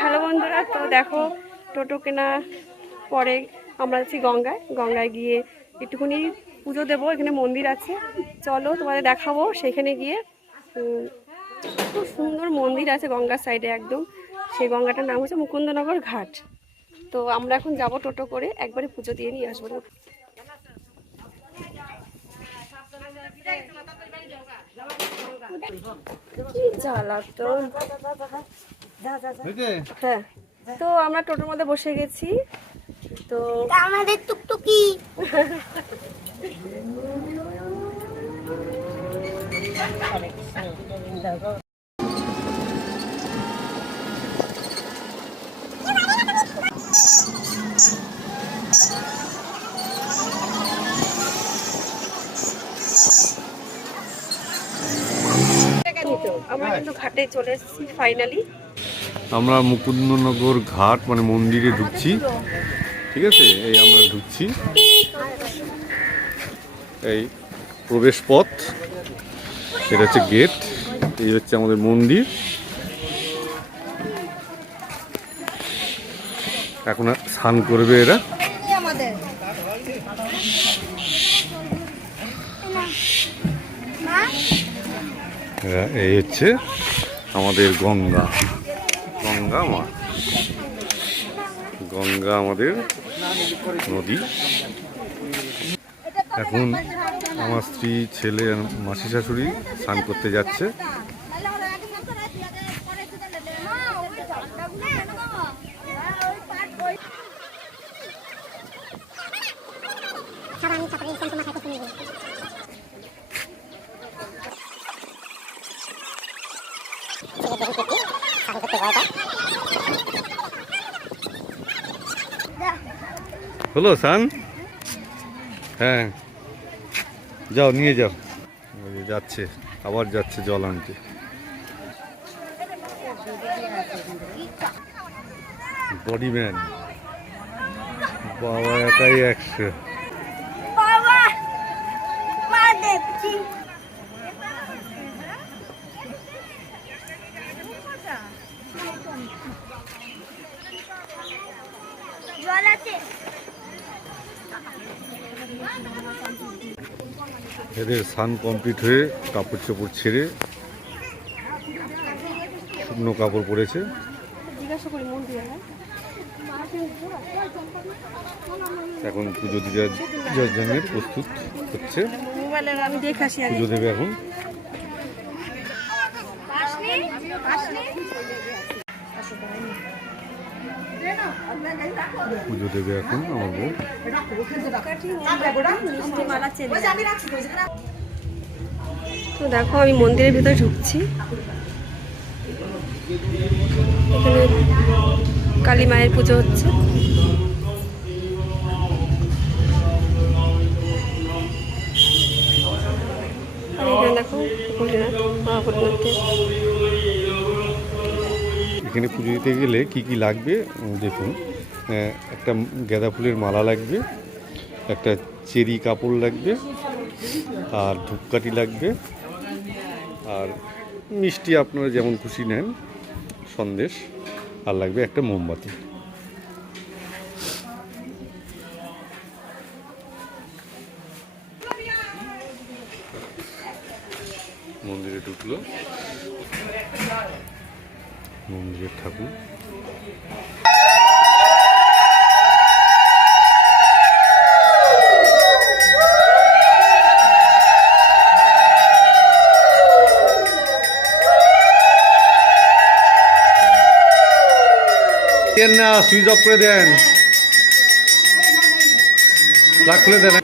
Hello বন্ধুরা, তো দেখো, টোটো কেনা পরে আমরা আছি গঙ্গায়। গঙ্গায় গিয়ে একটুখানি পুজো দেবো, এখানে মন্দির আছে। চলো তোমাদের দেখাবো, সেখানে গিয়ে খুব সুন্দর মন্দির আছে গঙ্গার সাইডে একদম। সেই গঙ্গাটার নাম হচ্ছে মুকুন্দনগর ঘাট। তো আমরা এখন যাব টোটো করে, একবারে পুজো দিয়ে নিয়ে আসব। জ্বালা তো হ্যাঁ। তো আমরা টোটোর মধ্যে বসে গেছি। তো আমাদের টুকটুকি। আমরা কিন্তু ঘাটে চলে এসেছি ফাইনালি আমরা মুকুন্দনগর ঘাট মানে মন্দিরে ঢুকছি। ঠিক আছে? এই আমরা ঢুকছি। এই প্রবেশ পথ এটা হচ্ছে গেট, এই হচ্ছে আমাদের মন্দির। এখন স্নান করবে এরা এই হচ্ছে আমাদের গঙ্গা। গঙ্গা মা। গঙ্গা আমাদের নদী। এখন আমার স্ত্রী ছেলে মাসি শাশুড়ি স্নান করতে যাচ্ছে। হলো, সান? হ্যাঁ। যাও, নিয়ে যাও। যাচ্ছে, আবার যাচ্ছে জল আনতে। বডি ম্যান বাবা, একাই একশো। এদের সান কমপ্লিট হয়ে কাপড় চোপড় ছেড়ে শুকনো কাপড় পরেছে। জিজ্ঞাসা করি মন্দিরে হ্যাঁ এখন পুজো দেওয়ার জন্য প্রস্তুত হচ্ছে। পুজো দেবে এখন। পুজো দেবে এখন আমার বউ। তো দেখো, আমি মন্দিরের ভিতরে ঢুকছি। এখানে কালী মায়ের পুজো হচ্ছে। দেখো মা ভোলেনাথের এখানে পুজো দিতে গেলে কি কি লাগবে? দেখুন একটা গাঁদা ফুলের মালা লাগবে, একটা চেরি কাপড় লাগবে, আর ধূপকাঠি লাগবে, আর মিষ্টি আপনারা যেমন খুশি নেন, সন্দেশ, আর লাগবে একটা মোমবাতি। মন্দিরে ঢুকলো। মন্দিরের ঠাকুর। দেন না সুইচ অফ করে দেন। প্লাগ খুলে দেন।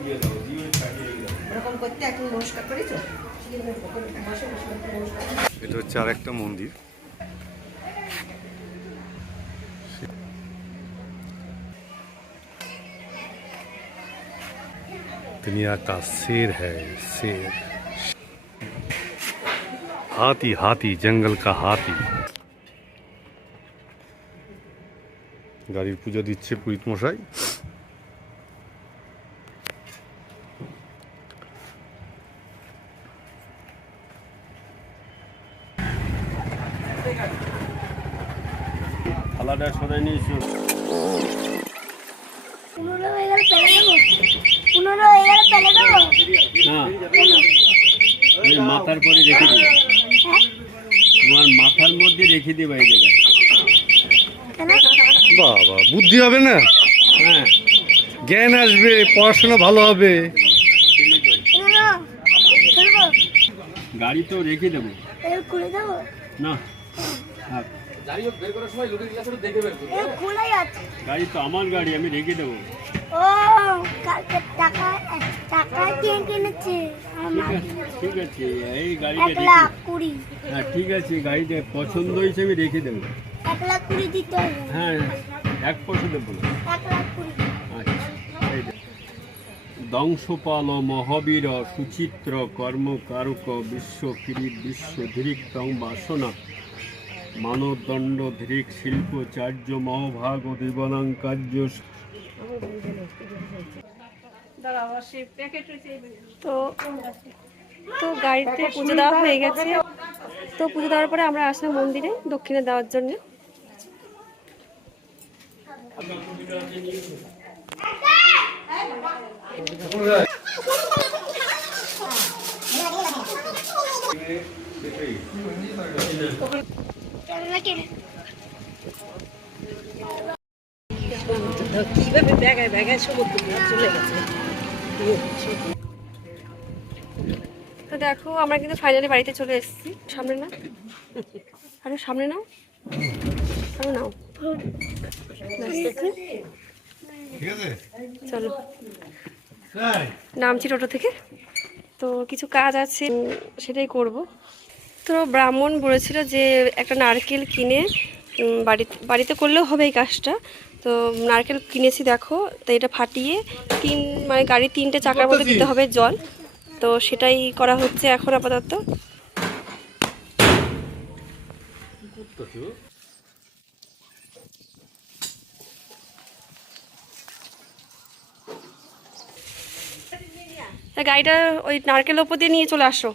এটা হচ্ছে আর একটা মন্দির। दुनिया का शेर है शेर हाथी हाथी जंगल का हाथी গাড়ির পুজো দিচ্ছে পুরীত মশাই থালাটা সরাই নিয়েছো না মাথার পরে রেখে দিবে। হ্যাঁ তোমার মাথার মধ্যে রেখে দিবে এই জায়গায়। বাবা বুদ্ধি হবে না? হ্যাঁ। জ্ঞান আসবে পড়াশোনা ভালো হবে। গাড়ি তো রেখে দেবো। না। গাড়ি তো আমার গাড়ি আমি রেখে দেবো। ও কালকে টাকা ঠিক আছে এই গাড়িটা লাখ কুড়ি। হ্যাঁ ঠিক আছে গাড়িটা পছন্দ হয়েছে আমি রেখে দেবো। এক লাখ কুড়ি দিতে হ্যাঁ এক পয়সা দেবো এক লাখ কুড়ি এই যে। দংশপাল মহাবীর সুচিত্র কর্মকারক বিশ্ব কিরিট বিশ্ব ধীরিক তং বাসনা। মানদণ্ড ধীরিক শিল্পচার্য মহাভাগ দিবনাং কার্য তো তো গাড়িতে পুজো দেওয়া হয়ে গেছে। তো পুজো দেওয়ার পরে আমরা আসলাম মন্দিরে দক্ষিণে দেওয়ার জন্য। কীভাবে ব্যাগায় ব্যাগায় সমুদ্র চলে কিনে তো দেখো, আমরা কিন্তু ফাইনালি বাড়িতে চলে এসেছি। সামনে না? আরে, সামনে নাও। সামনে নাও। চলো। নামছি টোটো থেকে। তো কিছু কাজ আছে সেটাই করব। তো ব্রাহ্মণ বলেছিল যে একটা নারকেল কিনে বাড়িতে বাড়িতে করলেও হবে এই কাজটা। তো নারকেল কিনেছি দেখো, তো এটা ফাটিয়ে তিন মানে গাড়ির তিনটে চাকার মধ্যে দিতে হবে জল। তো সেটাই করা হচ্ছে এখন আপাতত। গাড়িটা ওই নারকেল ওপর দিয়ে নিয়ে চলে আসো।